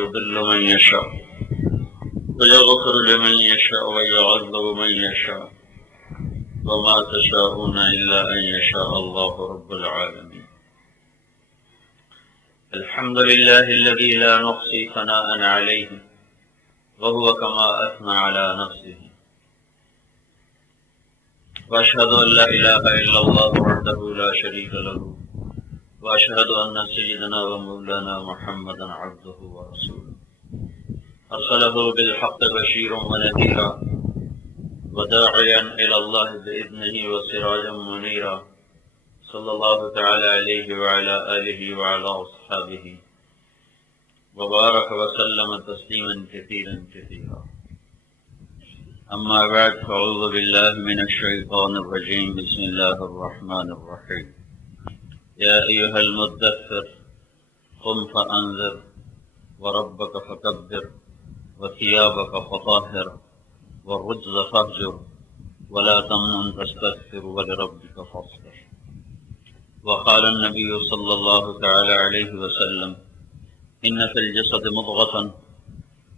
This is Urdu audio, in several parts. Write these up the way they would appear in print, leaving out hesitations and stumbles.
يضل من يشاء ويغفر لمن يشاء ويعذب من يشاء وما تشاءون إلا أن يشاء الله رب العالمين. الحمد لله الذي لا نحصي ثناء عليه وهو كما أثنى على نفسه، وأشهد أن لا إله إلا الله وحده لا شريك له، وأشهد أن سيدنا ومولانا محمدا عبده ورسوله أرسله بالحق بشيرا ونذيرا وداعيا إلى الله بإذنه وسراجا منيرا، صلى الله تعالى عليه وعلى آله وعلى أصحابه وبارك وسلم تسليما كثيرا كثيرا. أما بعد، فأعوذ بالله من الشيطان الرجيم. بسم الله الرحمن الرحيم. يا أيها المدثر قم فأنذر وربك فكبر وثيابك فطهر والرجز فاهجر ولا تمنن تستكثر ولربك فاصبر. وقال النبي صلى الله تعالى عليه وسلم: إن في الجسد مضغة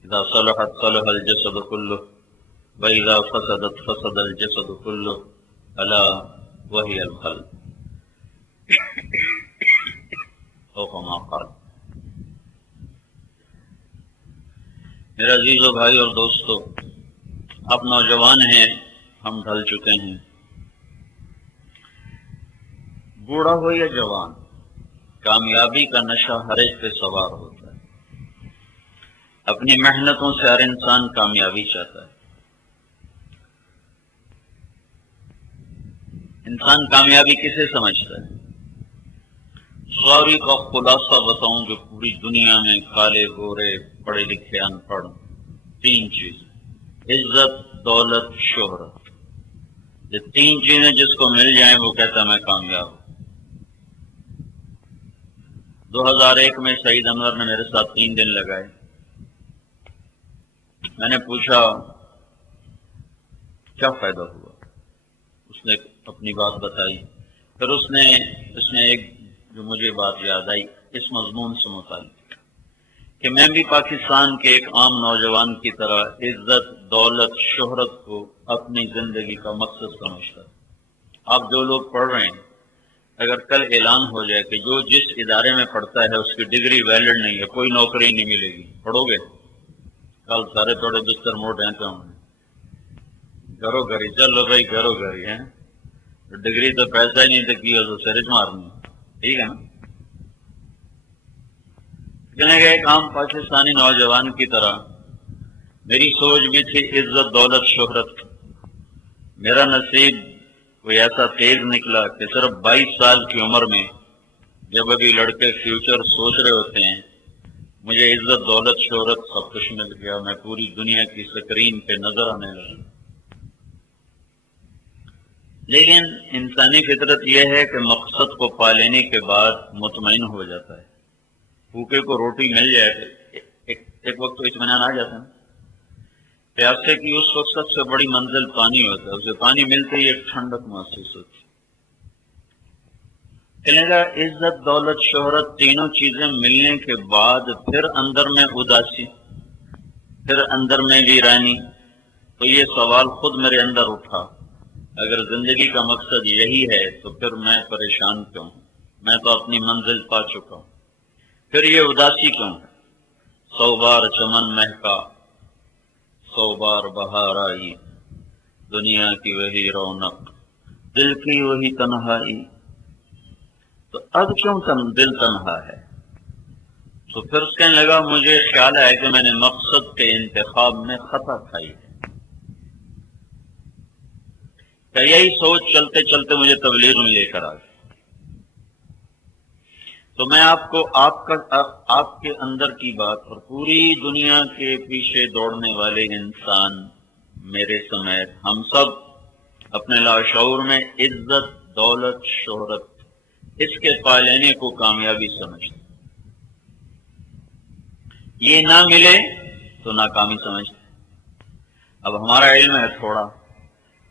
إذا صلحت صلح الجسد كله وإذا فسدت فسد الجسد كله ألا وهي القلب، او کما قال. میرے عزیز و بھائی اور دوستو، آپ نوجوان ہیں، ہم ڈھل چکے ہیں. بوڑھا ہو یا جوان، کامیابی کا نشہ ہر ایک پہ سوار ہوتا ہے. اپنی محنتوں سے ہر انسان کامیابی چاہتا ہے. انسان کامیابی کسے سمجھتا ہے؟ سوری کا خلاصہ بتاؤں جو پوری دنیا میں کالے گورے پڑھے لکھے ان پڑھ، تین چیزیں: عزت، دولت، شہرت. یہ تین چیزیں جس کو مل جائیں وہ کہتا ہے میں کامیاب ہوں. 2001 میں سعید انور نے میرے ساتھ 3 دن لگائے. میں نے پوچھا کیا فائدہ ہوا؟ اس نے اپنی بات بتائی. پھر اس نے ایک جو مجھے بات یاد آئی اس مضمون سے متعلق کہ میں بھی پاکستان کے ایک عام نوجوان کی طرح عزت، دولت، شہرت کو اپنی زندگی کا مقصد سمجھتا ہوں. آپ جو لوگ پڑھ رہے ہیں، اگر کل اعلان ہو جائے کہ جو جس ادارے میں پڑھتا ہے اس کی ڈگری ویلڈ نہیں ہے، کوئی نوکری نہیں ملے گی، پڑھو گے؟ کل سارے تھوڑے بستر موٹ ہیں تو گھرو گھری چلو بھائی، گھرو گھری ہیں. ڈگری تو پیسہ ہی نہیں تو کی ہو تو سرچ مارنی، ٹھیک ہے نا؟ کہنے گئے ایک عام پاکستانی نوجوان کی طرح میری سوچ بھی تھی عزت، دولت، شہرت. میرا نصیب کوئی ایسا تیز نکلا کہ صرف 22 سال کی عمر میں، جب ابھی لڑکے فیوچر سوچ رہے ہوتے ہیں، مجھے عزت، دولت، شہرت سب کچھ مل گیا. میں پوری دنیا کی سکرین پہ نظر آنے لگا. لیکن انسانی فطرت یہ ہے کہ مقصد کو پا لینے کے بعد مطمئن ہو جاتا ہے. بھوکے کو روٹی مل جائے تو ایک وقت تو اطمینان آ جاتا ہے. پیاسے کی اس وقت سب سے بڑی منزل پانی ہوتا ہے، اسے پانی ملتے ہی ایک ٹھنڈک محسوس ہوتی ہے. کہنے کا عزت، دولت، شہرت تینوں چیزیں ملنے کے بعد پھر اندر میں اداسی، پھر اندر میں ویرانی. تو یہ سوال خود میرے اندر اٹھا، اگر زندگی کا مقصد یہی ہے تو پھر میں پریشان کیوں ہوں؟ میں تو اپنی منزل پا چکا ہوں، پھر یہ اداسی کیوں ہے؟ 100 بار چمن مہکا، 100 بار بہار آئی، دنیا کی وہی رونق، دل کی وہی تنہائی. تو اب کیوں دل تنہا ہے؟ تو پھر اس کہنے لگا مجھے خیال ہے کہ میں نے مقصد کے انتخاب میں خطا کھائی ہے. کہ یہی سوچ چلتے چلتے مجھے تبلیغ میں لے کر آ گئی. تو میں آپ کو آپ کے اندر کی بات اور پوری دنیا کے پیچھے دوڑنے والے انسان میرے سمیت ہم سب اپنے لاشعور میں عزت، دولت، شہرت اس کے پا لینے کو کامیابی سمجھتے. یہ نہ ملے تو ناکامی سمجھتے. اب ہمارا علم ہے تھوڑا.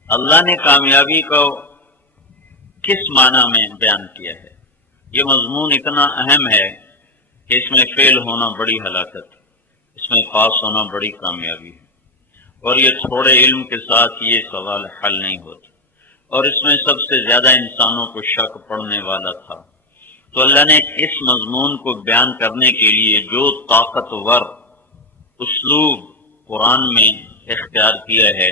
اللہ نے کامیابی کو کس معنی میں بیان کیا ہے؟ یہ مضمون اتنا اہم ہے کہ اس میں فیل ہونا بڑی ہلاکت. اس میں پاس ہونا بڑی کامیابی ہے، اور یہ تھوڑے علم کے ساتھ یہ سوال حل نہیں ہوتا، اور اس میں سب سے زیادہ انسانوں کو شک پڑنے والا تھا۔ تو اللہ نے اس مضمون کو بیان کرنے کے لیے جو طاقتور اسلوب قرآن میں اختیار کیا ہے،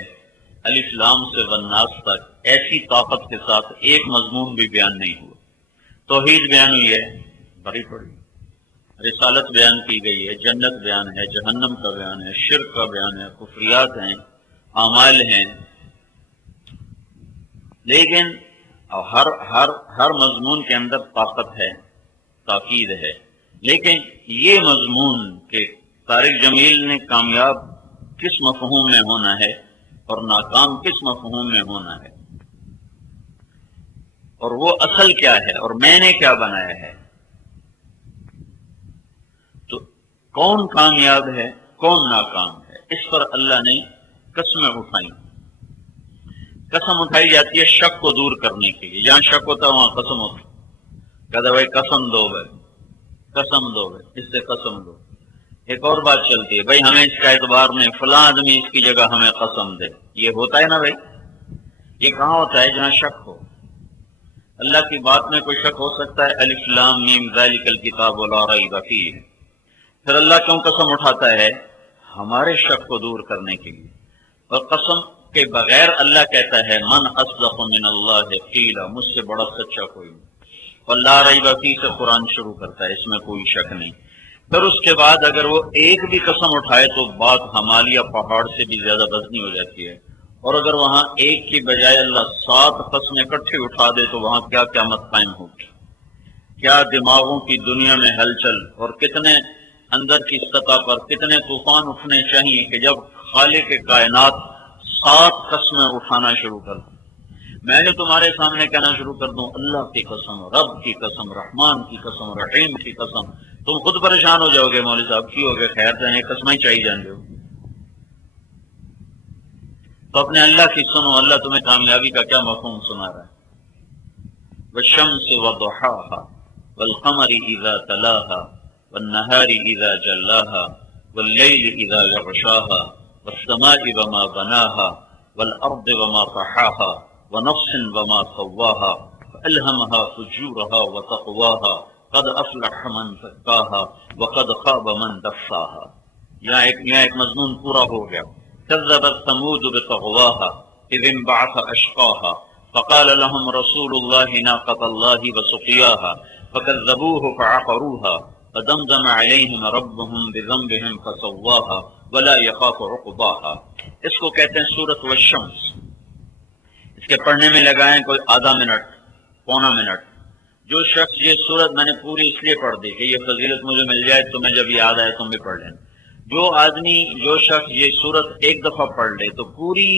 الف لام سے والناس تک، ایسی طاقت کے ساتھ ایک مضمون بھی بیان نہیں ہوا۔ توحید بیان ہوئی ہے بڑی بڑی، رسالت بیان کی گئی ہے، جنت بیان ہے، جہنم کا بیان ہے، شرک کا بیان ہے، کفریات ہیں، اعمال ہیں، لیکن ہر مضمون کے اندر طاقت ہے، تاکید ہے۔ لیکن یہ مضمون کہ طارق جمیل نے کامیاب کس مفہوم میں ہونا ہے اور ناکام کس مفہوم میں ہونا ہے، اور وہ اصل کیا ہے اور میں نے کیا بنایا ہے، تو کون کامیاب ہے کون ناکام ہے، اس پر اللہ نے قسمیں اٹھائیں۔ قسم اٹھائی جاتی ہے شک کو دور کرنے کے لیے، جہاں شک ہوتا ہے وہاں قسم ہوتی، کہتا بھائی قسم دو، بھائی قسم دو، بھائی اس سے قسم دو۔ ایک اور بات چلتی ہے، بھائی ہمیں اس کا اعتبار نہیں، فلاں آدمی اس کی جگہ ہمیں قسم دے، یہ ہوتا ہے نا بھائی، یہ کہاں ہوتا ہے؟ جہاں شک ہو۔ اللہ کی بات میں کوئی شک ہو سکتا ہے؟ الف لام میم ذالک الکتاب لا ریب فیہ، پھر اللہ کیوں قسم اٹھاتا ہے؟ ہمارے شک کو دور کرنے کے لیے۔ اور قسم کے بغیر اللہ کہتا ہے من اصدق من اللہ قیلا، مجھ سے بڑا سچا کوئی نہیں، اور لا ریب فیہ سے قرآن شروع کرتا ہے، اس میں کوئی شک نہیں۔ پھر اس کے بعد اگر وہ ایک بھی قسم اٹھائے تو بات ہمالیہ پہاڑ سے بھی زیادہ وزنی ہو جاتی ہے، اور اگر وہاں ایک کی بجائے اللہ 7 قسمیں اکٹھے اٹھا دے تو وہاں کیا قیامت قائم ہوگی، کیا دماغوں کی دنیا میں ہلچل، اور کتنے اندر کی سطح پر کتنے طوفان اٹھنے چاہیے کہ جب خالق کائنات 7 قسمیں اٹھانا شروع کر دیں۔ میں نے تمہارے سامنے کہنا شروع کر دوں اللہ کی قسم، رب کی قسم، رحمان کی قسم، رحیم کی قسم، تم خود پریشان ہو جاؤ گے، مولوی صاحب کی ہو گئے، خیر جانے قسمیں چاہیے جان دو۔ تو اپنے اللہ کی سنو، اللہ تمہیں کامیابی کا کیا مفہوم سنا رہا ہے۔ والشمس وضحاها والقمر اذا تلاها والنهار اذا جلاها والليل اذا يغشاها والسماء وما بناها والارض وما طحاها ونفس وما سواها فألهمها فجورها وتقواها قد افلح من زكاها وقد خاب من دساها۔ یہاں ایک مضمون پورا ہو گیا۔ كذبت ثمود بطغواها اذ انبعث اشقاها فقال لهم رسول الله ناقة الله وسقياها فكذبوه فعقروها فدمدم عليهم ربهم بذنبهم فسواها ولا يخاف عقباها۔ اس کو کہتے ہیں سورۃ والشمس۔ اس کے پڑھنے میں لگائیں کوئی آدھا منٹ، پونا منٹ۔ جو شخص یہ سورت میں نے پوری اس لیے پڑھ دی کہ یہ فضیلت مجھے مل جائے، تمہیں جب یاد آئے تم بھی پڑھ لینا۔ جو شخص یہ سورت ایک دفعہ پڑھ لے تو پوری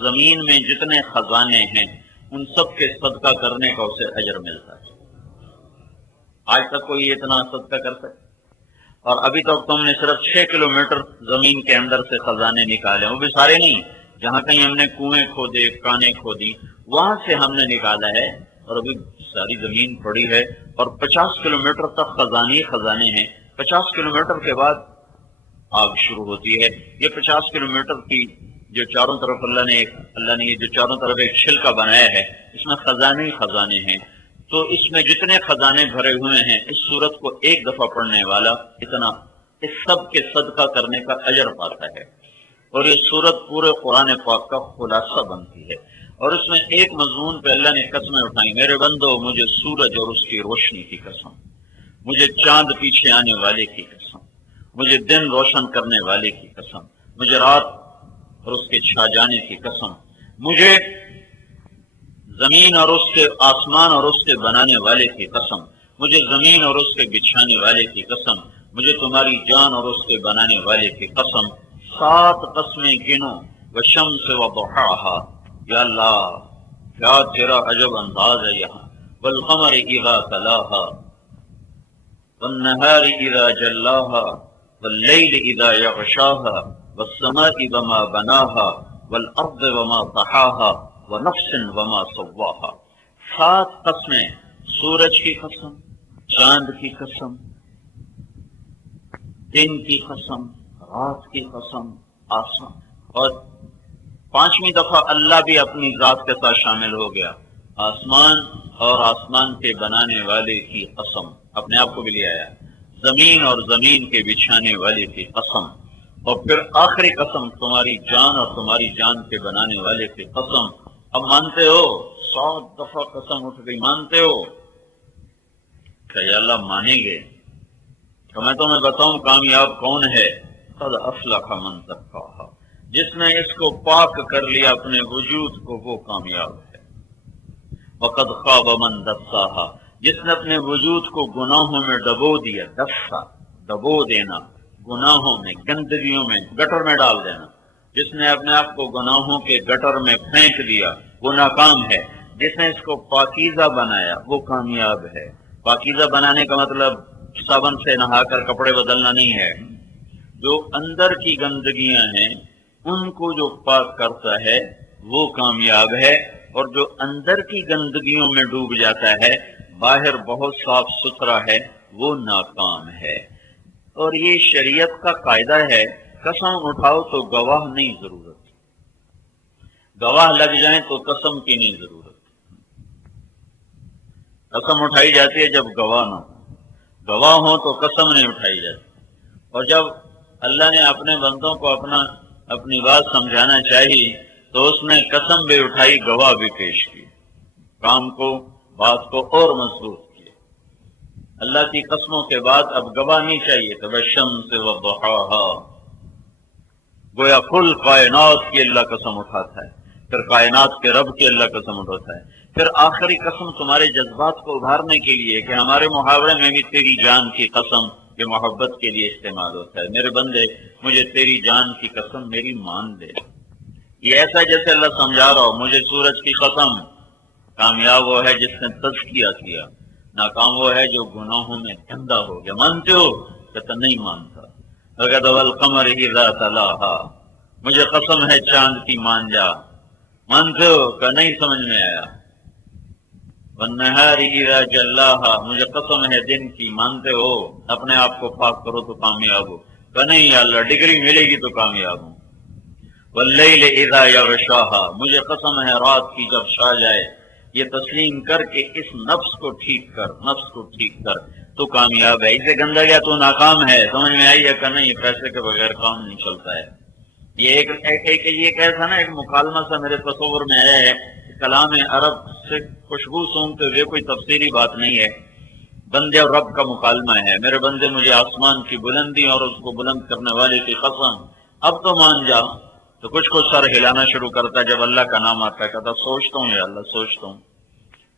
زمین میں جتنے خزانے ہیں ان سب کے صدقہ کرنے کا اسے اجر ملتا ہے۔ آج تک کوئی اتنا صدقہ کر سکتا؟ اور ابھی تک تم نے صرف 6 کلومیٹر زمین کے اندر سے خزانے نکالے، وہ بھی سارے نہیں، جہاں کہیں ہم نے کنویں کھودے، کانیں کھودی، وہاں سے ہم نے نکالا ہے، اور ابھی ساری زمین پڑی ہے، اور 50 کلومیٹر تک خزانے ہیں۔ 50 کلومیٹر کے بعد آگ شروع ہوتی ہے۔ یہ 50 کلومیٹر کی جو چاروں طرف اللہ نے یہ جو چاروں طرف ایک چھلکا بنایا ہے، اس میں خزانے ہی خزانے ہیں۔ تو اس میں جتنے خزانے بھرے ہوئے ہیں، اس سورت کو ایک دفعہ پڑھنے والا اتنا اس سب کے صدقہ کرنے کا اجر پاتا ہے۔ اور یہ سورت پورے قرآن پاک کا خلاصہ بنتی ہے، اور اس میں ایک مضمون پہ اللہ نے قسمیں اٹھائیں، میرے بندو مجھے سورج اور اس کی روشنی کی قسم، مجھے چاند پیچھے آنے والے کی قسم، مجھے دن روشن کرنے والے کی قسم، مجھے رات اور اس کے چھا جانے کی قسم، مجھے زمین اور اس کے آسمان اور اس کے بنانے والے کی قسم، مجھے زمین اور اس کے بچھانے والے کی قسم، مجھے تمہاری جان اور اس کے بنانے والے کی قسم۔ 7 قسمیں گنو، والشمس وضحاها، یا اللہ کیا تیرا عجب انداز ہے یہاں، والقمر اذا تلاها والنهار اذا جلاها واللیل اذا یغشاها والسماء وما بناها والارض وما طحاها ونفس وما سواها۔ 7 قسمیں، سورج کی قسم، چاند کی قسم، دن کی قسم، رات کی قسم، آسمان، اور پانچویں دفعہ اللہ بھی اپنی ذات کے ساتھ شامل ہو گیا، آسمان اور آسمان کے بنانے والے کی قسم، اپنے آپ کو بھی لے آیا، زمین اور زمین کے بچھانے والے کی قسم، اور پھر آخری قسم تمہاری جان اور تمہاری جان کے بنانے والے کی قسم۔ اب مانتے ہو؟ 100 دفعہ قسم اٹھ گئی، مانتے ہو؟ کہ یا اللہ مانیں گے؟ تو میں تمہیں بتاؤں کامیاب کون ہے؟ قد افلح من زکاھا، جس نے اس کو پاک کر لیا اپنے وجود کو، وہ کامیاب ہے۔ وقد خاب من دساھا، جس نے اپنے وجود کو گناہوں میں ڈبو دیا، دسا ڈبو دینا، گناہوں میں، گندگیوں میں، گٹر میں ڈال دینا، جس نے اپنے آپ کو گناہوں کے گٹر میں پھینک دیا وہ ناکام ہے۔ جس نے اس کو پاکیزہ بنایا وہ کامیاب ہے۔ پاکیزہ بنانے کا مطلب صابن سے نہا کر کپڑے بدلنا نہیں ہے، جو اندر کی گندگیاں ہیں ان کو جو پاک کرتا ہے وہ کامیاب ہے، اور جو اندر کی گندگیوں میں ڈوب جاتا ہے، باہر بہت صاف ستھرا ہے، وہ ناکام ہے۔ اور یہ شریعت کا قاعدہ ہے، قسم اٹھاؤ تو گواہ نہیں ضرورت، گواہ لگ جائیں تو قسم کی نہیں ضرورت۔ قسم اٹھائی جاتی ہے جب گواہ نہ ہو، گواہ ہو تو قسم نہیں اٹھائی جاتی۔ اور جب اللہ نے اپنے بندوں کو اپنی بات سمجھانا چاہی تو اس نے قسم بھی اٹھائی، گواہ بھی پیش کی، کام کو، بات کو اور مضبوط کیا۔ اللہ کی قسموں کے بعد اب گواہ نہیں چاہیے۔ والشمس وضحاھا، گویا کل کائنات کی اللہ قسم اٹھاتا ہے، پھر کائنات کے رب کی اللہ قسم اٹھاتا ہے، پھر آخری قسم تمہارے جذبات کو ابھارنے کے لیے کہ ہمارے محاورے میں بھی تیری جان کی قسم یہ محبت کے لیے استعمال ہوتا ہے۔ میرے بندے مجھے تیری جان کی قسم میری مان دے۔ یہ ایسا جیسے اللہ سمجھا رہا ہو، مجھے سورج کی قسم۔ کامیاب وہ ہے جس نے تزکیہ کیا، ناکام وہ ہے جو گناہوں میں گندا ہو گیا۔ مانتے ہو؟ کہتا نہیں مانتا۔ وَقَدْ وَالْقَمَرِ إِذَا تَلَاهَا، مجھے قسم ہے چاند کی، مان جا۔ مانتے ہو؟ کہ نہیں سمجھ میں آیا۔ وَالنَّهَارِ إِذَا جَلَّاهَا، مجھے قسم ہے دن کی، مانتے ہو؟ اپنے آپ کو پاک کرو تو کامیاب ہو۔ کہ نہیں یا اللہ، ڈگری ملے گی تو کامیاب ہوں۔ وَاللَّيْلِ إِذَا يَغْشَاهَا، مجھے قسم ہے رات کی جب چھا جائے۔ یہ تسلیم کر کے اس نفس کو ٹھیک کر، نفس کو ٹھیک کر تو کامیاب ہے۔ اسے گندا گیا تو ناکام ہے۔ سمجھ میں آئی ہے کہ نہیں؟ پیسے کے بغیر کام نہیں چلتا ہے۔ یہ ایک ایسا نا، ایک مکالمہ سا میرے تصور میں آیا ہے۔ کلام عرب سے خوشبو سونگتے ہوئے کوئی تفسیری بات نہیں ہے، بندے اور رب کا مکالمہ ہے۔ میرے بندے مجھے آسمان کی بلندی اور اس کو بلند کرنے والے کی قسم، اب تو مان جا۔ تو کچھ سر ہلانا شروع کرتا جب اللہ کا نام آتا ہے، کہتا سوچتا ہوں یا اللہ، سوچتا ہوں۔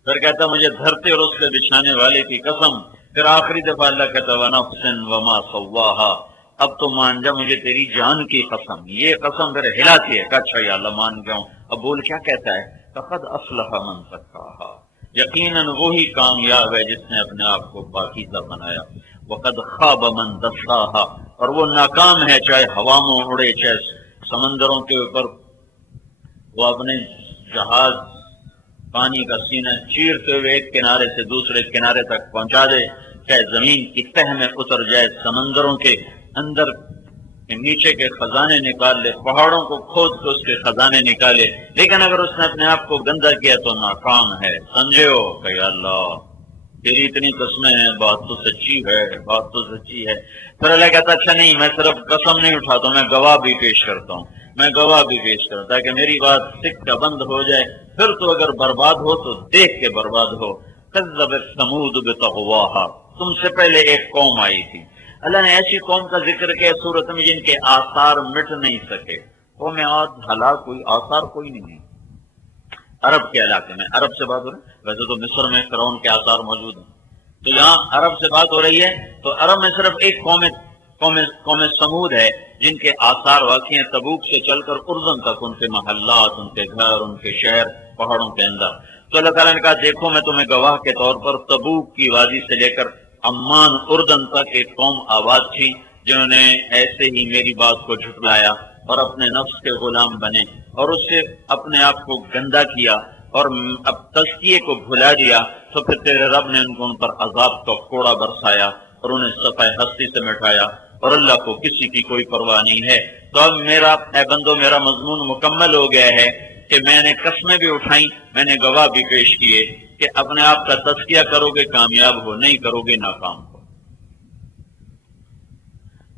پھر کہتا مجھے دھرتی اور اس کے بچھانے والے کی قسم۔ پھر آخری دفعہ اللہ کہتا وَنَفْسٍ وَمَا سَوَّاهَا، اب تو مان جا مجھے تیری جان کی قسم۔ یہ قسم پھر ہلاتی ہے کہ اچھا یا اللہ مان گیا ہوں۔ اب بول کیا کہتا ہے؟ فَقَدْ أَفْلَحَ مَنْ زَكَّاهَا، یقیناً وہی کامیاب ہے جس نے اپنے آپ کو پاکیزہ بنایا۔ وَقَدْ خَابَ مَنْ دَسَّاهَا، اور وہ ناکام ہے چاہے ہوا میں اڑے، چاہے سمندروں کے اوپر وہ اپنے جہاز پانی کا سینہ چیرتے ہوئے ایک کنارے سے دوسرے کنارے تک پہنچا دے، چاہے زمین کی تہ میں اتر جائے، سمندروں کے اندر نیچے کے خزانے نکال لے، پہاڑوں کو کھود کے اس کے خزانے نکالے، لیکن اگر اس نے اپنے آپ کو گندا کیا تو ناکام ہے۔ سمجھے ہو کہ یا اللہ تیری اتنی قسمیں ہیں، بات تو سچی ہے، بات تو سچی ہے۔ پھر اللہ کہتا اچھا نہیں، میں صرف قسم نہیں اٹھاتا، میں گواہ بھی پیش کرتا ہوں، میں گواہ بھی پیش کرتا تاکہ میری بات سکہ بند ہو جائے۔ پھر تو اگر برباد ہو تو دیکھ کے برباد ہو۔ کذبت ثمود بطغواہا، تم سے پہلے ایک قوم آئی تھی۔ اللہ نے ایسی قوم کا ذکر کیا سورت میں جن کے آثار مٹ نہیں سکے۔ قوم عاد ہلاک ہوئی، آثار کوئی نہیں ہے۔ عرب کے علاقے میں، عرب سے بات ہو رہی ہے، ویسے تو مصر میں فرعون کے آثار موجود ہیں، تو یہاں عرب سے بات ہو رہی ہے۔ تو عرب میں صرف ایک قوم سمود ہے جن کے آثار واقع ہیں تبوک سے چل کر اردن تک، ان کے محلات، ان کے گھر، ان کے شہر پہاڑوں کے اندر۔ تو اللہ تعالیٰ نے کہا دیکھو میں تمہیں گواہ کے طور پر تبوک کی وادی سے لے کر عمان اردن تک ایک قوم آباد تھی جنہوں نے ایسے ہی میری بات کو جھٹلایا اور اپنے نفس کے غلام بنے اور اس سے اپنے آپ کو گندا کیا اور اب تزکیے کو بھلا دیا۔ تو پھر تیرے رب نے ان پر عذاب کا کوڑا برسایا اور انہیں صفحہ ہستی سے مٹایا اور اللہ کو کسی کی کوئی پرواہ نہیں ہے۔ تو اب میرا اے بندو میرا مضمون مکمل ہو گیا ہے کہ میں نے قسمیں بھی اٹھائیں، میں نے گواہ بھی پیش کیے کہ اپنے آپ کا تزکیہ کرو گے کامیاب ہو، نہیں کرو گے ناکام ہو۔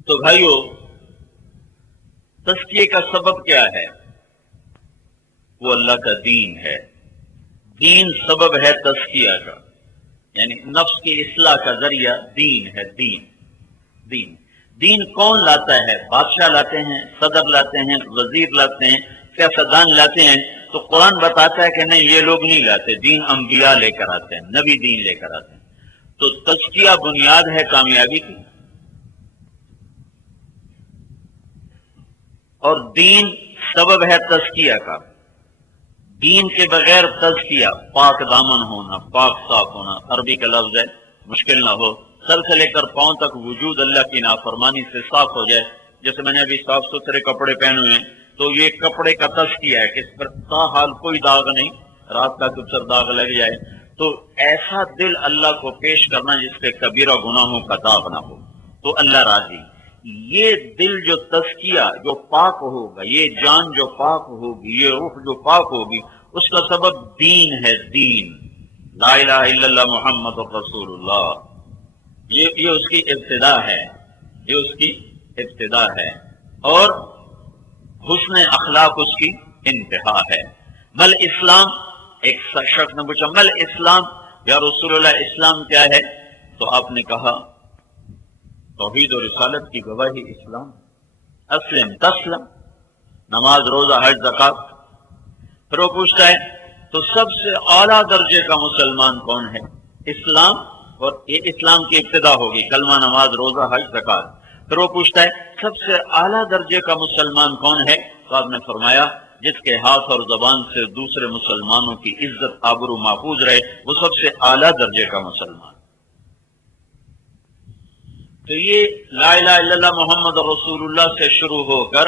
تو بھائیو، تزکیے کا سبب کیا ہے؟ وہ اللہ کا دین ہے۔ دین سبب ہے تزکیہ کا، یعنی نفس کی اصلاح کا ذریعہ دین ہے۔ دین کون لاتا ہے؟ بادشاہ لاتے ہیں، صدر لاتے ہیں، وزیر لاتے ہیں، سیاستدان لاتے ہیں۔ تو قرآن بتاتا ہے کہ نہیں، یہ لوگ نہیں لاتے، دین انبیاء لے کر آتے ہیں، نبی دین لے کر آتے ہیں۔ تو تزکیہ بنیاد ہے کامیابی کی، اور دین سبب ہے تزکیہ کا۔ دین کے بغیر تزکیہ، پاک دامن ہونا، پاک صاف ہونا، عربی کا لفظ ہے، مشکل نہ ہو، سر سے لے کر پاؤں تک وجود اللہ کی نافرمانی سے صاف ہو جائے۔ جیسے میں نے ابھی صاف ستھرے کپڑے پہنے ہوئے ہیں، تو یہ کپڑے کا تزکیہ ہے کہ اس پر تاحال کوئی داغ نہیں، رات کا کچھ داغ لگ جائے۔ تو ایسا دل اللہ کو پیش کرنا جس پہ کبیرہ گناہوں کا داغ نہ ہو، تو اللہ راضی۔ یہ دل جو تزکیہ جو پاک ہوگا، یہ جان جو پاک ہوگی، یہ روح جو پاک ہوگی، اس کا سبب دین ہے۔ دین لا الہ الا اللہ محمد رسول اللہ، یہ اس کی ابتدا ہے، یہ اس کی ابتدا ہے، اور حسن اخلاق اس کی انتہا ہے۔ مل اسلام، ایک شخص نے پوچھا مل اسلام یا رسول اللہ، اسلام کیا ہے؟ تو آپ نے کہا توحید و رسالت کی گواہی اسلام، اسلم تسلم، نماز روزہ حج زکات۔ پھر وہ پوچھتا ہے تو سب سے اعلیٰ درجے کا مسلمان کون ہے؟ اسلام، اور یہ اسلام کی ابتدا ہوگی، کلمہ نماز روزہ حج زکات۔ پھر وہ پوچھتا ہے سب سے اعلیٰ درجے کا مسلمان کون ہے؟ تو آپ نے فرمایا جس کے ہاتھ اور زبان سے دوسرے مسلمانوں کی عزت آبرو محفوظ رہے، وہ سب سے اعلیٰ درجے کا مسلمان۔ تو یہ لا الہ الا اللہ محمد رسول اللہ سے شروع ہو کر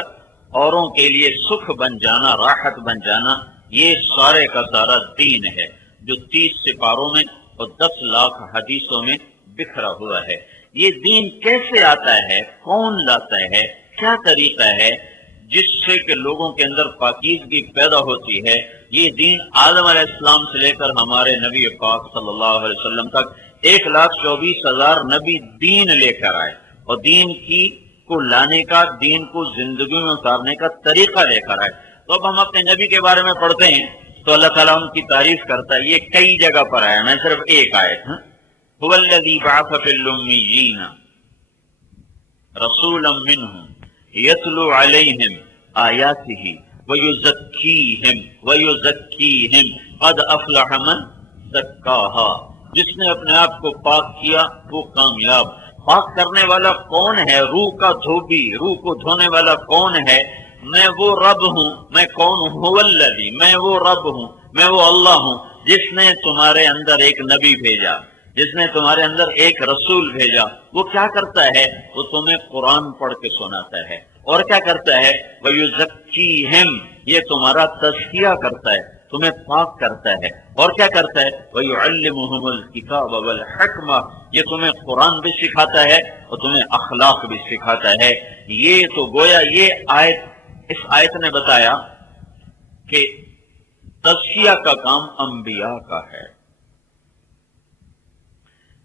اوروں کے لیے سکھ بن جانا، راحت بن جانا، یہ سارے کا سارا دین ہے، جو 30 سپاروں میں اور 10 لاکھ حدیثوں میں بکھرا ہوا ہے۔ یہ دین کیسے آتا ہے؟ کون لاتا ہے؟ کیا طریقہ ہے جس سے کہ لوگوں کے اندر پاکیزگی پیدا ہوتی ہے؟ یہ دین آدم علیہ السلام سے لے کر ہمارے نبی پاک صلی اللہ علیہ وسلم تک 1,24,000 نبی دین لے کر آئے، اور دین کو لانے کا، دین کو زندگی میں اتارنے کا طریقہ لے کر آئے۔ تو اب ہم اپنے نبی کے بارے میں پڑھتے ہیں تو اللہ تعالیٰ ان کی تعریف کرتا ہے، یہ کئی جگہ پر آیا، میں صرف ایک آیت ہوں، هو الذی بعث فی الامیین رسولا منہم یتلو علیہم آیاتہ ویزکیہم قد افلح من زکاہا۔ جس نے اپنے آپ کو پاک کیا وہ کامیاب۔ پاک کرنے والا کون ہے؟ روح کا دھوبی، روح کو دھونے والا کون ہے؟ میں وہ رب ہوں۔ میں کون ہوں؟ هو الذی، میں وہ رب ہوں، میں وہ اللہ ہوں جس نے تمہارے اندر ایک نبی بھیجا، جس نے تمہارے اندر ایک رسول بھیجا۔ وہ کیا کرتا ہے؟ وہ تمہیں قرآن پڑھ کے سناتا ہے، اور کیا کرتا ہے؟ وَيُزَكِّيهِمْ، یہ تمہارا تزکیہ کرتا ہے، تمہیں پاک کرتا ہے، اور کیا کرتا ہے؟ وَيُعَلِّمُهُمُ الْكِتَابَ وَالْحِكْمَةَ، یہ تمہیں قرآن بھی سکھاتا ہے اور تمہیں اخلاق بھی سکھاتا ہے۔ یہ تو گویا یہ آیت، اس آیت نے بتایا کہ تزکیہ کا کام انبیاء کا ہے۔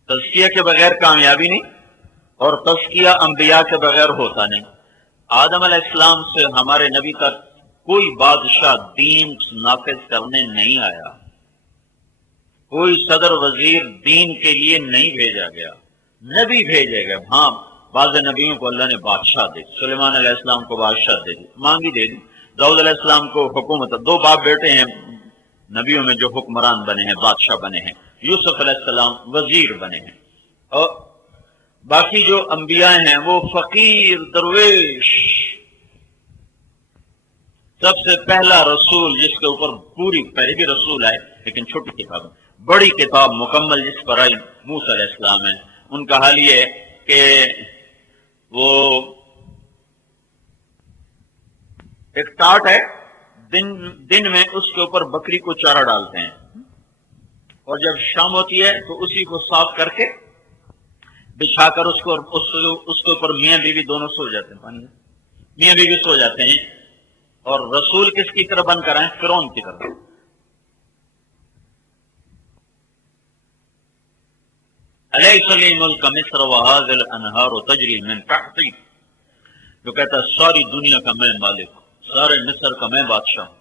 تزکیہ کے بغیر کامیابی نہیں، اور تزکیہ انبیاء کے بغیر ہوتا نہیں۔ آدم علیہ السلام سے ہمارے نبی تک کوئی بادشاہ دین نافذ کرنے نہیں آیا، کوئی صدر وزیر دین کے لیے نہیں بھیجا گیا، نبی بھیجے گئے۔ ہاں، بعض نبیوں کو اللہ نے بادشاہ دے، سلیمان علیہ السلام کو بادشاہ دے دی، مانگی دے دی۔ داؤد علیہ السلام کو حکومت، 2 باپ بیٹے ہیں نبیوں میں جو حکمران بنے ہیں، بادشاہ بنے ہیں۔ یوسف علیہ السلام وزیر بنے ہیں، اور باقی جو انبیاء ہیں وہ فقیر درویش۔ سب سے پہلا رسول جس کے اوپر پوری، پہلے بھی رسول آئے لیکن چھوٹی کتاب، بڑی کتاب مکمل جس پر آئی موسیٰ علیہ السلام ہے۔ ان کا حال یہ ہے کہ وہ ایک ٹاٹ ہے، دن میں اس کے اوپر بکری کو چارہ ڈالتے ہیں، اور جب شام ہوتی ہے تو اسی کو صاف کر کے بچھا کر اس کو اس کے اوپر میاں بیوی دونوں سو جاتے ہیں، پانی میں میاں بیوی سو جاتے ہیں، اور رسول کس کی طرح بن کر آئے؟ فرعون کی طرح۔ الیس لی ملک مصر وہذہ الانہار تجری من تحتی، جو کہتا ہے ساری دنیا کا میں مالک ہوں، سارے مصر کا میں بادشاہ ہوں۔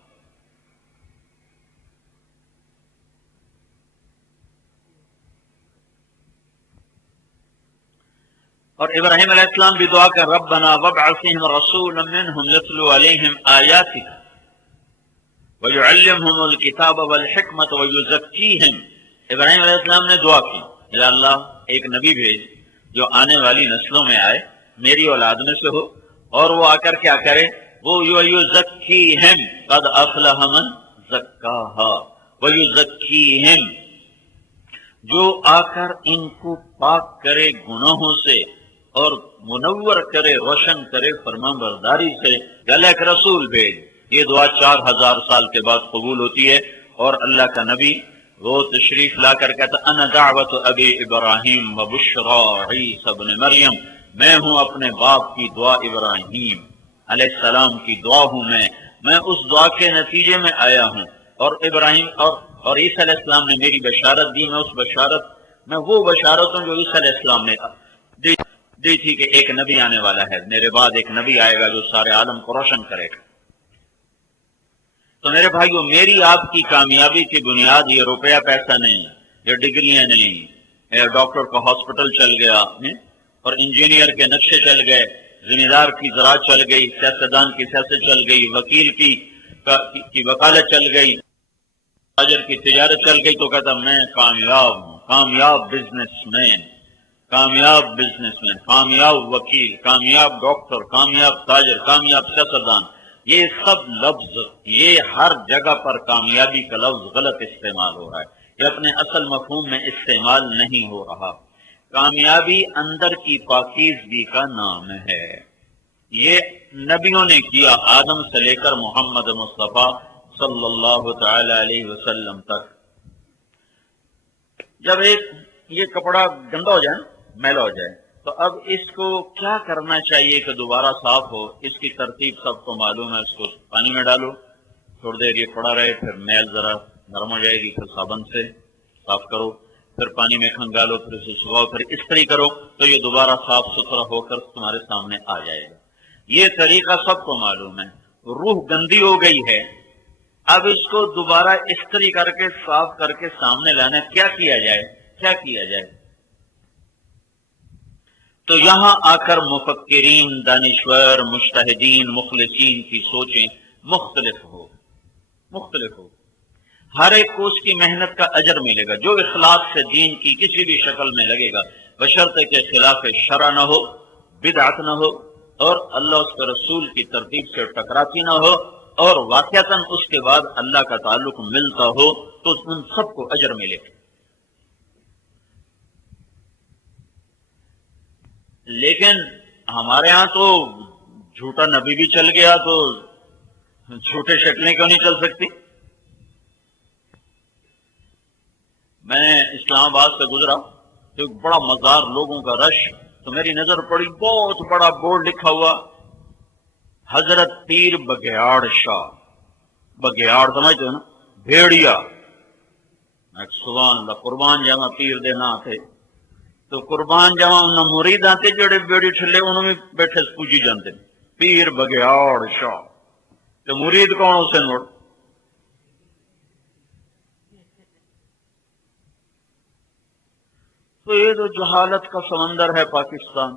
اور ابراہیم علیہ السلام بھی دعا کر ربنا وابعث فیہم رسولا منہم یتلو علیہم آیاتک ویعلمہم الکتاب والحکمت ویزکیہم۔ ابراہیم علیہ السلام نے دعا کی، یا اللہ ایک نبی بھیج جو آنے والی نسلوں میں آئے، میری اولاد میں سے ہو، اور وہ آ کر کیا کرے؟ وہ ویزکیہم، قد افلح من زکاہا، ویزکیہم، جو آ کر ان کو پاک کرے گناہوں سے اور منور کرے، روشن کرے فرمان برداری سے۔ اللہ ایک رسول بھیج۔ یہ دعا 4000 سال کے بعد قبول ہوتی ہے، اور اللہ کا نبی وہ تشریف لا کر کہتا انا دعوت ابی ابراہیم و بشرا عیسی ابن مریم، میں ہوں اپنے باپ کی دعا ابراہیم علیہ السلام کی دعا ہوں، میں اس دعا کے نتیجے میں آیا ہوں، اور ابراہیم اور عیسی علیہ السلام نے میری بشارت دی، میں اس بشارت میں وہ بشارت ہوں جو عیسی علیہ السلام نے دی تھی کہ ایک نبی آنے والا ہے، میرے بعد ایک نبی آئے گا جو سارے عالم کو روشن کرے گا۔ تو میرے بھائیو، میری آپ کی کامیابی کی بنیاد یہ روپیہ پیسہ نہیں، یہ ڈگریاں نہیں، یہ ڈاکٹر کا ہاسپٹل چل گیا اور انجینئر کے نقشے چل گئے، زمیندار کی زراعت چل گئی، سیاستدان کی سیاست چل گئی، وکیل کی وکالت چل گئی، تاجر کی تجارت چل گئی، تو کہتا میں کامیاب ہوں، کامیاب بزنس مین، کامیاب وکیل، کامیاب ڈاکٹر، کامیاب تاجر، کامیاب سیاستدان۔ یہ سب لفظ، یہ ہر جگہ پر کامیابی کا لفظ غلط استعمال ہو رہا ہے، یہ اپنے اصل مفہوم میں استعمال نہیں ہو رہا۔ کامیابی اندر کی پاکیزگی کا نام ہے۔ یہ نبیوں نے کیا، آدم سے لے کر محمد مصطفیٰ صلی اللہ تعالی علیہ وسلم تک۔ جب یہ کپڑا گندا ہو جائے، میلا ہو جائے، تو اب اس کو کیا کرنا چاہیے کہ دوبارہ صاف ہو؟ اس کی ترتیب سب کو معلوم ہے۔ اس کو پانی میں ڈالو، تھوڑی دیر یہ پڑا رہے، پھر میل ذرا نرم ہو جائے گی، پھر صابن سے صاف کرو، پھر پانی میں کھنگالو، پھر اسے سکھاؤ، پھر استری کرو، تو یہ دوبارہ صاف ستھرا ہو کر تمہارے سامنے آ جائے گا۔ یہ طریقہ سب کو معلوم ہے۔ روح گندی ہو گئی ہے، اب اس کو دوبارہ استری کر کے صاف کر کے سامنے لانا، کیا کیا جائے؟ تو یہاں آ کر مفکرین، دانشور، مجتہدین، مخلصین کی سوچیں مختلف ہو۔ ہر ایک کو اس کی محنت کا اجر ملے گا، جو اخلاص سے دین کی کسی بھی شکل میں لگے گا، بشرطے کہ خلاف شرع نہ ہو، بدعت نہ ہو، اور اللہ اس کے رسول کی ترتیب سے ٹکراتی نہ ہو، اور واقعتاً اس کے بعد اللہ کا تعلق ملتا ہو، تو ان سب کو اجر ملے گا۔ لیکن ہمارے ہاں تو جھوٹا نبی بھی چل گیا، تو جھوٹے شکلیں کیوں نہیں چل سکتی؟ میں اسلام آباد سے گزرا تو ایک بڑا مزار، لوگوں کا رش، تو میری نظر پڑی، بہت بڑا بورڈ لکھا ہوا حضرت پیر بگیاڑ شاہ۔ بگیاڑ سمجھتے ہو نا، بھیڑیا۔ سبحان اللہ، قربان جاوا پیر دے نا تھے، تو قربان جاوا انہاں مرید آتے جڑے بیڑی ٹھلے انہوں میں بیٹھے پوجی جانتے پیر بگیاڑ شاہ، تو مرید کون اسے نوڑ؟ تو یہ تو جہالت کا سمندر ہے پاکستان۔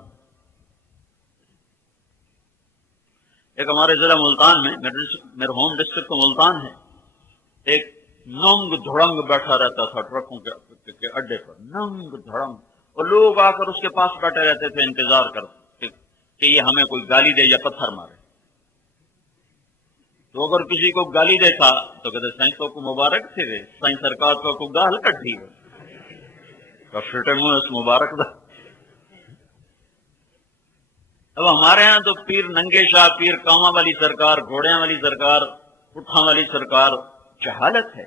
ایک ہمارے ضلع ملتان میں، میرے ہوم ڈسٹرکٹ تو ملتان ہے، ایک ننگ دھڑنگ بیٹھا رہتا تھا ٹرکوں کے اڈے پر، ننگ دھڑنگ، اور لوگ آ کر اس کے پاس بیٹھے رہتے تھے، انتظار کرتے کہ یہ ہمیں کوئی گالی دے یا پتھر مارے۔ تو اگر کسی کو گالی دیتا تو کہتے سائیں کو مبارک تھے، سائیں سرکار کو گال کٹھی ہے، فٹے منہ اس مبارک دا۔ اب ہمارے ہاں تو پیر ننگے شاہ، پیر کاما والی سرکار، گھوڑیاں والی سرکار، پٹھاں والی سرکار، جہالت ہے۔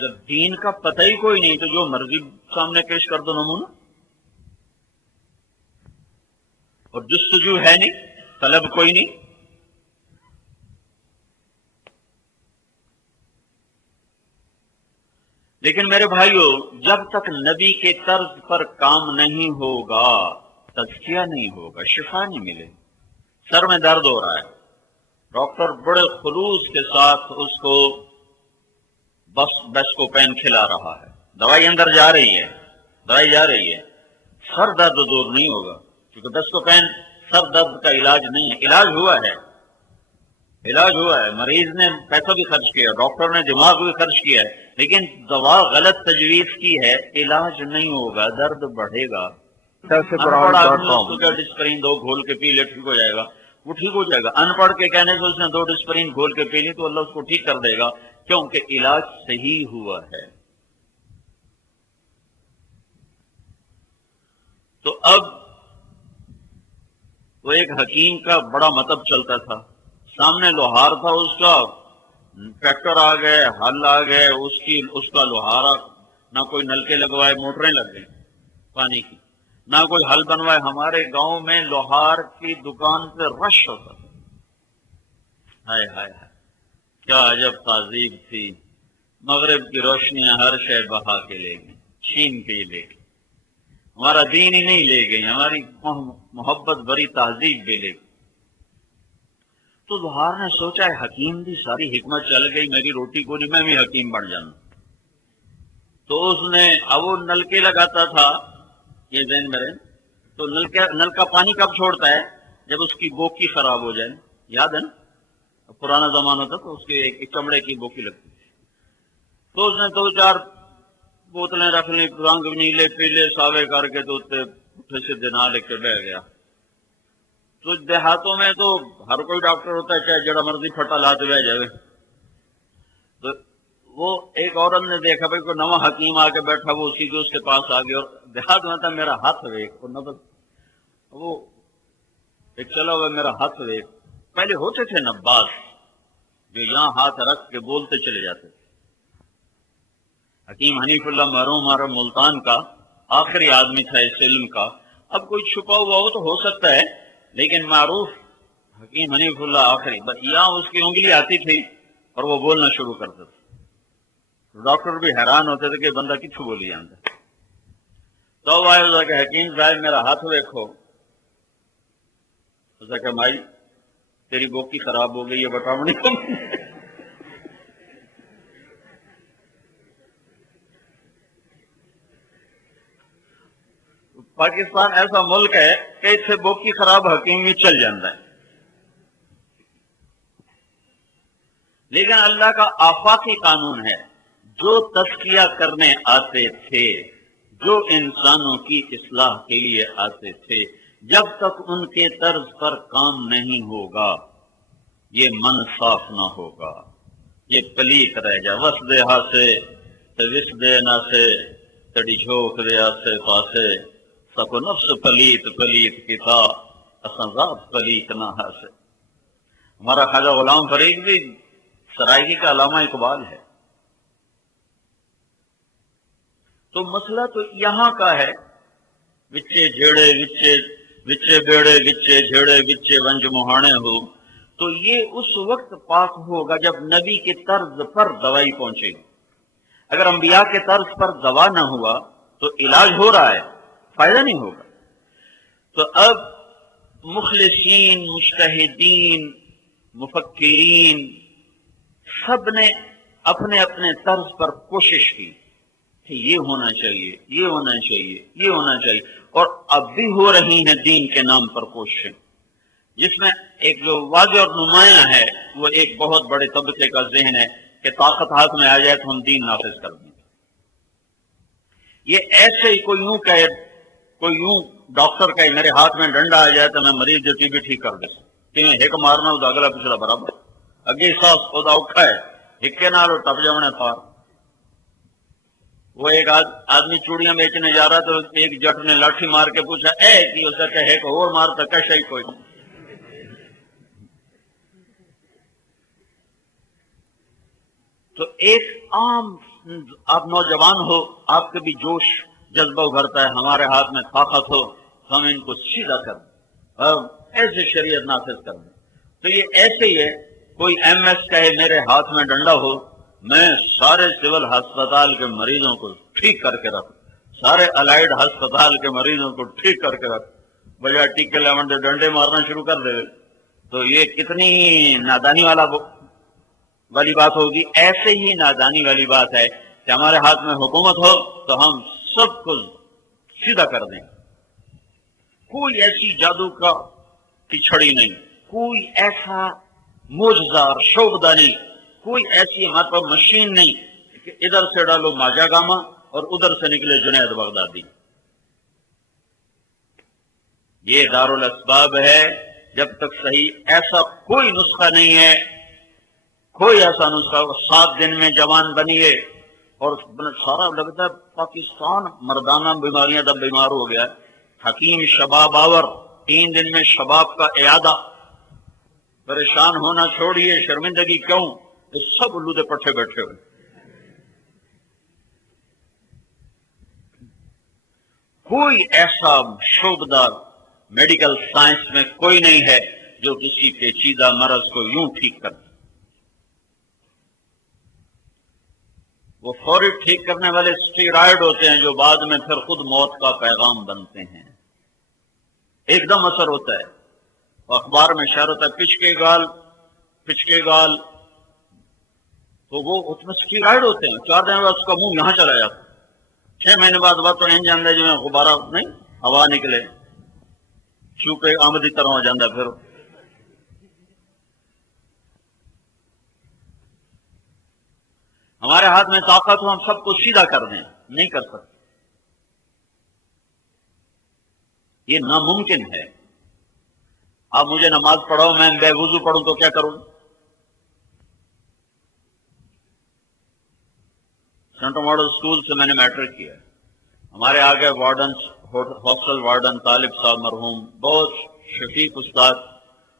جب دین کا پتہ ہی کوئی نہیں تو جو مرضی سامنے پیش کر دو نمونہ، اور جستجو ہے نہیں، طلب کوئی نہیں۔ لیکن میرے بھائیو، جب تک نبی کے طرز پر کام نہیں ہوگا تزکیہ نہیں ہوگا، شفا نہیں ملے۔ سر میں درد ہو رہا ہے، ڈاکٹر بڑے خلوص کے ساتھ اس کو بس کو پین کھلا رہا ہے، دوائی اندر جا رہی ہے، دوائی جا رہی ہے، سر درد دور نہیں ہوگا، کیونکہ بس کو پین سر درد کا علاج نہیں ہے۔ علاج ہوا ہے، علاج ہوا ہے، مریض نے پیسہ بھی خرچ کیا، ڈاکٹر نے دماغ بھی خرچ کیا ہے، لیکن دوا غلط تجویز کی ہے، علاج نہیں ہوگا، درد بڑھے گا۔ ڈسپرین دو گھول کے پی لے، ٹھیک ہو جائے گا، وہ ٹھیک ہو جائے گا۔ ان پڑھ کے کہنے سے اس نے 2 ڈسپرین گھول کے پی لی تو اللہ اس کو ٹھیک کر دے گا، کیونکہ علاج صحیح ہوا ہے۔ تو اب وہ ایک حکیم کا بڑا مطلب چلتا تھا، سامنے لوہار تھا، اس کا ٹریکٹر آ گئے، ہل آ گئے، اس کا لوہارا، نہ کوئی نلکے لگوائے، موٹریں لگ گئی پانی کی، نہ کوئی حل بنوائے۔ ہمارے گاؤں میں لوہار کی دکان پہ رش ہوتا تھا، ہائے ہائے ہائے کیا عجب تہذیب تھی۔ مغرب کی روشنیاں ہر شے بہا کے لے گئی، چھین کے لے گئی، ہمارا دین ہی نہیں لے گئی، ہماری محبت بری تہذیب بھی لے گئی۔ تو لوہار نے سوچا ہے حکیم دی ساری حکمت چل گئی، میری روٹی کو نہیں، میں بھی حکیم بن جانا۔ تو اس نے اب وہ نلکے لگاتا تھا، یہ ذہن میں رہے، تو نلکا پانی کب چھوڑتا ہے؟ جب اس کی بوکی خراب ہو جائے، یاد ہے نا، پرانا زمانہ تھا تو اس کے ایک چمڑے کی بوکی لگتی تھی۔ تو اس نے 2-4 بوتلیں رکھ لی، رنگ نیلے پیلے ساوے کر کے، تو پٹھے سے دنا لے کے بہ گیا۔ تو دیہاتوں میں تو ہر کوئی ڈاکٹر ہوتا ہے، چاہے جڑا مرضی پھٹا لاتے بہ جائے۔ تو وہ ایک عورت نے دیکھا بھائی کوئی نواں حکیم آ کے بیٹھا، وہ اسی کو اس کے پاس آ گیا، اور دیہات میں تھا میرا ہاتھ ویک، وہ ایک چلا ہوا میرا ہاتھ ویک۔ پہلے ہوتے تھے نباز جو یہاں ہاتھ رکھ کے بولتے چلے جاتے تھے۔ حکیم حنیف اللہ مرحوم ملتان کا آخری آدمی تھا اس علم کا۔ اب کوئی چھپا ہوا ہو تو ہو سکتا ہے، لیکن معروف حکیم حنیف اللہ آخری، یہاں اس کی انگلی آتی تھی اور وہ بولنا شروع کرتا تھا۔ ڈاکٹر بھی حیران ہوتے تھے کہ بندہ کتوں بولی جاتا ہے۔ تو آئے کہ حکیم صاحب میرا ہاتھ دیکھو، کہ بھائی تیری بوکی خراب ہو گئی ہے، بتاؤ نہیں۔ پاکستان ایسا ملک ہے کہ اسے بوکی خراب حکیم بھی چل جاتا ہے، لیکن اللہ کا آفاقی قانون ہے، جو تزکیہ کرنے آتے تھے، جو انسانوں کی اصلاح کے لیے آتے تھے، جب تک ان کے طرز پر کام نہیں ہوگا، یہ من صاف نہ ہوگا، یہ پلیت رہ جا۔ وس دے ہاسے وس دے نہ سے تڑی جھوک دے آسے پاسے، سکو نفس پلیت پلیت کتا اساں ذات پلیت نہ ہاسے۔ ہمارا خواجہ غلام فرید بھی سرائیکی کا علامہ اقبال ہے۔ تو مسئلہ تو یہاں کا ہے، وچے جھیڑے وچے بیڑے وچے جھیڑے وچے ونج مہانے ہو، تو یہ اس وقت پاک ہوگا جب نبی کے طرز پر دوائی پہنچے گی۔ اگر انبیاء کے طرز پر دوا نہ ہوا تو علاج ہو رہا ہے، فائدہ نہیں ہوگا۔ تو اب مخلصین، مجتہدین، مفکرین سب نے اپنے اپنے طرز پر کوشش کی کہ یہ ہونا چاہیے، یہ ہونا چاہیے، یہ ہونا چاہیے، اور اب بھی ہو رہی ہیں دین کے نام پر کوششیں، جس میں ایک جو واضح اور نمایاں ہے وہ ایک بہت بڑے طبقے کا ذہن ہے کہ طاقت ہاتھ میں آ جائے تو ہم دین نافذ کر دیں گے۔ یہ ایسے ہی کوئی یوں کہے، کوئی یوں ڈاکٹر کہے میرے ہاتھ میں ڈنڈا آ جائے تو میں مریض جو ٹی بی ٹھیک کر دے کہ ہک مارنا وہ اگلا پچھلا برابر، اگے ساس خدا اوکھا ہے، ہکے نال ٹپ جانے تھار۔ وہ ایک آدمی چوڑیاں بیچنے جا رہا تو ایک جٹ نے لاٹھی مار کے پوچھا اے کی اسے کہ ہک اور مارتا کیسا ہی کوئی نہیں۔ تو ایک عام آپ نوجوان ہو، آپ کے بھی جوش جذبہ ابھرتا ہے، ہمارے ہاتھ میں طاقت ہو تو ہم ان کو سیدھا کر دیں اور ایسے شریعت نافذ کر دیں۔ تو یہ ایسے ہی ہے، کوئی ایم ایس کہے میرے ہاتھ میں ڈنڈا ہو، میں سارے سول ہسپتال کے مریضوں کو ٹھیک کر کے رکھ، سارے الائڈ ہسپتال کے مریضوں کو ٹھیک کر کے رکھ، بجائے ٹیکے لمنڈے ڈنڈے مارنا شروع کر دے، تو یہ کتنی نادانی والی بات ہوگی۔ ایسے ہی نادانی والی بات ہے کہ ہمارے ہاتھ میں حکومت ہو تو ہم سب کو سیدھا کر دیں، کوئی ایسی جادو کی چھڑی نہیں، کوئی ایسا معجزہ اور شعبدہ نہیں، کوئی ایسی ہمارے پاس مشین نہیں کہ ادھر سے ڈالو ماجا گاما اور ادھر سے نکلے جنید بغدادی۔ یہ دارالاسباب ہے، جب تک صحیح ایسا کوئی نسخہ نہیں ہے، کوئی ایسا نسخہ 7 دن میں جوان بنیے اور سارا لگتا ہے پاکستان مردانہ بیماریاں تب بیمار ہو گیا ہے۔ حکیم شباب آور، 3 دن میں شباب کا اعادہ، پریشان ہونا چھوڑیے، شرمندگی کیوں، یہ سب الودے پٹھے بیٹھے ہوئے۔ کوئی ایسا شعبدہ میڈیکل سائنس میں کوئی نہیں ہے جو کسی پیچیدہ مرض کو یوں ٹھیک کر دے۔ وہ فوری ٹھیک کرنے والے اسٹیرائڈ ہوتے ہیں جو بعد میں پھر خود موت کا پیغام بنتے ہیں، ایک دم اثر ہوتا ہے۔ اخبار میں شہر ہوتا ہے پچکے گال، تو وہ اس میں اسٹیرائڈ ہوتے ہیں، 4 دن بعد اس کا منہ یہاں چلا جاتا ہے، 6 مہینے بعد تو این جاندے جو میں غبارہ نہیں ہوا نکلے، چوپے آمدی طرح ہو جاندہ۔ پھر ہمارے ہاتھ میں طاقت ہو ہم سب کو سیدھا کر دیں، نہیں کر سکتے، یہ ناممکن ہے۔ آپ مجھے نماز پڑھو، میں بے وضو پڑھوں تو کیا کروں؟ سینٹرل ماڈل اسکول سے میں نے میٹرک کیا، ہمارے آگے وارڈن، ہاسٹل وارڈن طالب صاحب مرحوم، بہت شفیق استاد،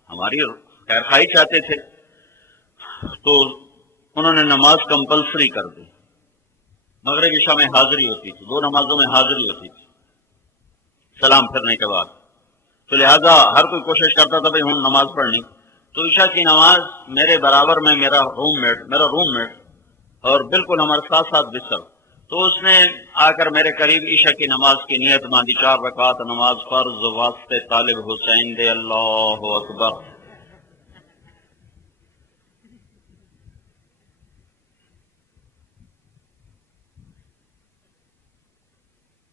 ہماری خیر خواہی چاہتے تھے، تو انہوں نے نماز کمپلسری کر دی، مغرب عشاء میں حاضری ہوتی تھی، 2 نمازوں میں حاضری ہوتی تھی سلام پھرنے کے بعد، تو لہذا ہر کوئی کوشش کرتا تھا بھئی ہم نماز پڑھنی، تو عشاء کی نماز میرے برابر میں میرا روم میٹ اور بالکل ہمارے ساتھ بستر، تو اس نے آ کر میرے قریب عشاء کی نماز کی نیت باندھی، 4 رکعت نماز فرض واسطے طالب حسین دے، اللہ اکبر۔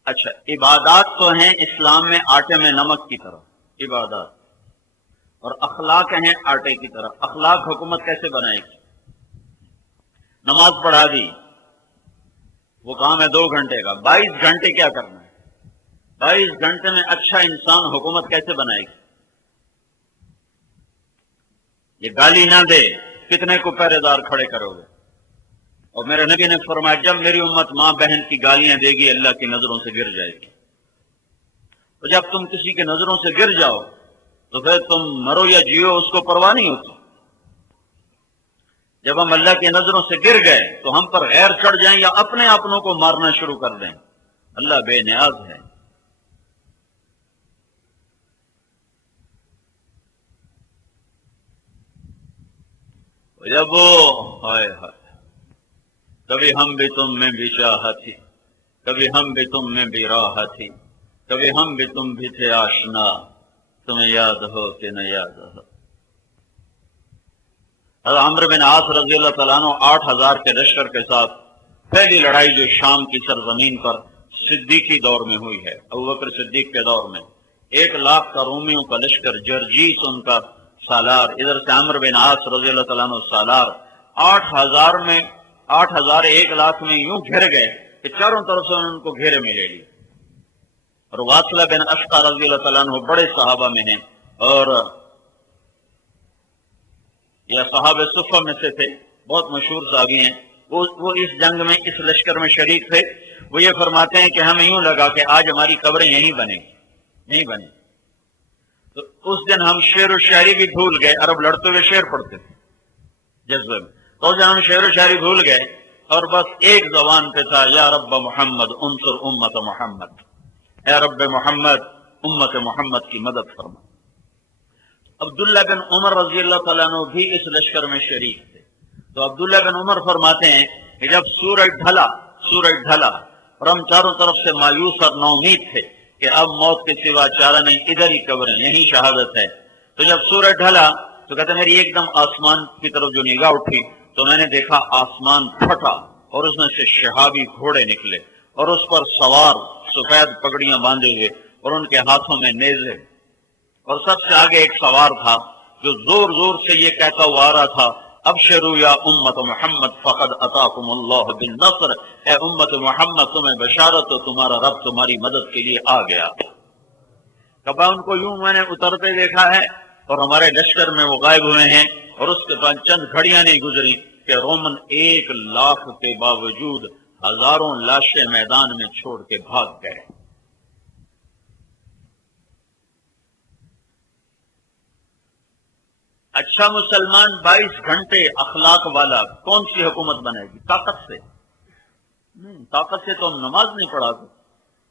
اچھا، عبادات تو ہیں اسلام میں آٹے میں نمک کی طرح عبادات، اور اخلاق ہیں آٹے کی طرح۔ اخلاق حکومت کیسے بنائے گی؟ نماز پڑھا دی، وہ کام ہے 2 گھنٹے کا، 22 گھنٹے کیا کرنا ہے؟ 22 گھنٹے میں اچھا انسان حکومت کیسے بنائے گی؟ یہ گالی نہ دے، کتنے کو پہرے دار کھڑے کرو گے؟ اور میرے نبی نے فرمایا جب میری امت ماں بہن کی گالیاں دے گی اللہ کی نظروں سے گر جائے گی، تو جب تم کسی کی نظروں سے گر جاؤ تو پھر تم مرو یا جیو اس کو پرواہ نہیں ہوتی۔ جب ہم اللہ کی نظروں سے گر گئے تو ہم پر غیر چڑھ جائیں یا اپنے اپنوں کو مارنا شروع کر دیں، اللہ بے نیاز ہے۔ جب وہ کبھی ہم بھی تم میں بھی چاہا تھی، کبھی ہم بھی تم میں بھی راہ تھی، کبھی ہم بھی تم بھی تھے آشنا، تمہیں یاد ہو کہ نہ یاد ہو۔ حضرت عمرو بن عاص رضی اللہ تعالیٰ عنہ 8000 کے لشکر کے ساتھ پہلی لڑائی جو شام کی سرزمین پر صدیقی دور میں ہوئی ہے، ابوبکر صدیق کے دور میں، 1 لاکھ کا رومیوں کا لشکر، جرجیس ان کا سالار، ادھر سے عمرو بن عاص رضی اللہ تعالیٰ عنہ سالار، 8000 1 لاکھ میں یوں گھر گئے کہ چاروں طرف سے ان کو گھیرے میں لے لی۔ اور واصلہ بن اشقا رضی اللہ تعالیٰ عنہ بڑے صحابہ میں ہیں، اور یا صحابہ صفہ میں سے تھے، بہت مشہور صحابی ہیں، وہ اس جنگ میں اس لشکر میں شریک تھے۔ وہ یہ فرماتے ہیں کہ ہمیں یوں لگا کہ آج ہماری قبریں یہیں بنیں، نہیں بنیں، تو اس دن ہم شعر و شاعری بھی بھول گئے، عرب لڑتے ہوئے شعر پڑھتے تھے جذبے میں، تو جب ہم شعر و شاعری بھول گئے اور بس ایک زبان پہ تھا، یا رب محمد انصر امت محمد، اے رب محمد امت محمد کی مدد فرما۔ عبداللہ بن عمر رضی اللہ تعالیٰ عنہ بھی اس لشکر میں شریک تھے۔ تو عبداللہ بن عمر فرماتے ہیں کہ جب سورج ڈھلا اور ہم چاروں طرف سے مایوس اور نومید تھے کہ اب موت کے سوا چارہ نہیں، ادھر ہی قبر ہے، یہی شہادت ہے، تو جب سورج ڈھلا تو کہتے ہیں میری ایک دم آسمان کی طرف جو نگاہ اٹھی تو میں نے دیکھا آسمان پھٹا اور اس میں سے شہابی گھوڑے نکلے اور اس پر سوار سفید پگڑیاں باندھے ہوئے اور ان کے ہاتھوں میں نیزے، اور سب سے آگے ایک سوار تھا جو زور زور سے یہ کہتا ہوا آ رہا تھا، ابشروا یا امت محمد فقد اتاکم اللہ بالنصر، اے امت محمد تمہیں بشارت ہو، تمہارا رب تمہاری مدد کے لیے آ گیا۔ کبا ان کو یوں میں نے اترتے دیکھا ہے اور ہمارے لشکر میں وہ غائب ہوئے ہیں، اور اس کے بعد چند گھڑیاں نہیں گزری کہ رومن 1,00,000 کے باوجود ہزاروں لاشیں میدان میں چھوڑ کے بھاگ گئے۔ اچھا مسلمان 22 گھنٹے اخلاق والا کون سی حکومت بنے گی؟ طاقت سے نہیں، طاقت سے تو ہم نماز نہیں پڑھا سکتے،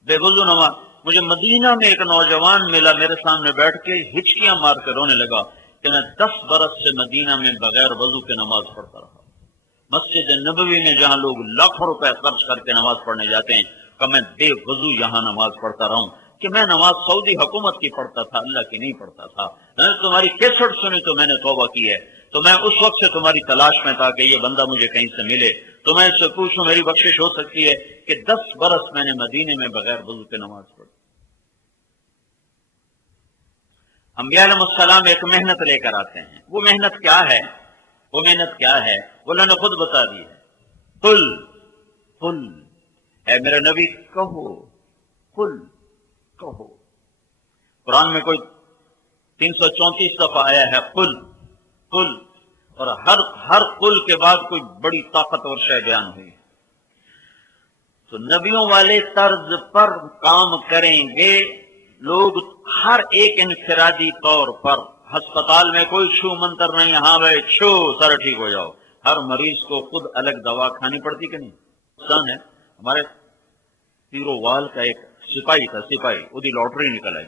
بے وضو نماز۔ مجھے مدینہ میں ایک نوجوان ملا، میرے سامنے بیٹھ کے ہچکیاں مار کے رونے لگا کہ میں 10 برس سے مدینہ میں بغیر وضو کے نماز پڑھتا رہا۔ مسجد نبوی میں جہاں لوگ لاکھوں روپے خرچ کر کے نماز پڑھنے جاتے ہیں، کہ میں بے وضو یہاں نماز پڑھتا رہا ہوں، کہ میں نماز سعودی حکومت کی پڑھتا تھا، اللہ کی نہیں پڑھتا تھا۔ میں نے تمہاری کیسٹ سنی تو میں نے توبہ کی ہے، تو میں اس وقت سے تمہاری تلاش میں تھا کہ یہ بندہ مجھے کہیں سے ملے، تو میں اس سے پوچھوں میری بخشش ہو سکتی ہے کہ 10 برس میں نے مدینے میں بغیر وضو کے نماز پڑھی۔ انبیاء علیہ السلام ایک محنت لے کر آتے ہیں، وہ محنت کیا ہے؟ وہ اللہ نے خود بتا دی ہے، قل اے میرے نبی کہو، قل کہو۔ قرآن میں کوئی 334 دفعہ آیا ہے قل، اور ہر قل کے بعد کوئی بڑی طاقتور شے بیان ہوئی۔ تو نبیوں والے طرز پر کام کریں گے لوگ، ہر ایک انفرادی طور پر۔ ہسپتال میں کوئی چھو منتر نہیں، ہاں بھائی چھو سر ٹھیک ہو جاؤ۔ ہر مریض کو خود الگ دوا کھانی پڑتی کہ نہیں؟ نقصان ہے۔ ہمارے پیرو وال کا ایک سپاہی تھا، سپاہی، وہ دی لاٹری نکل آئی،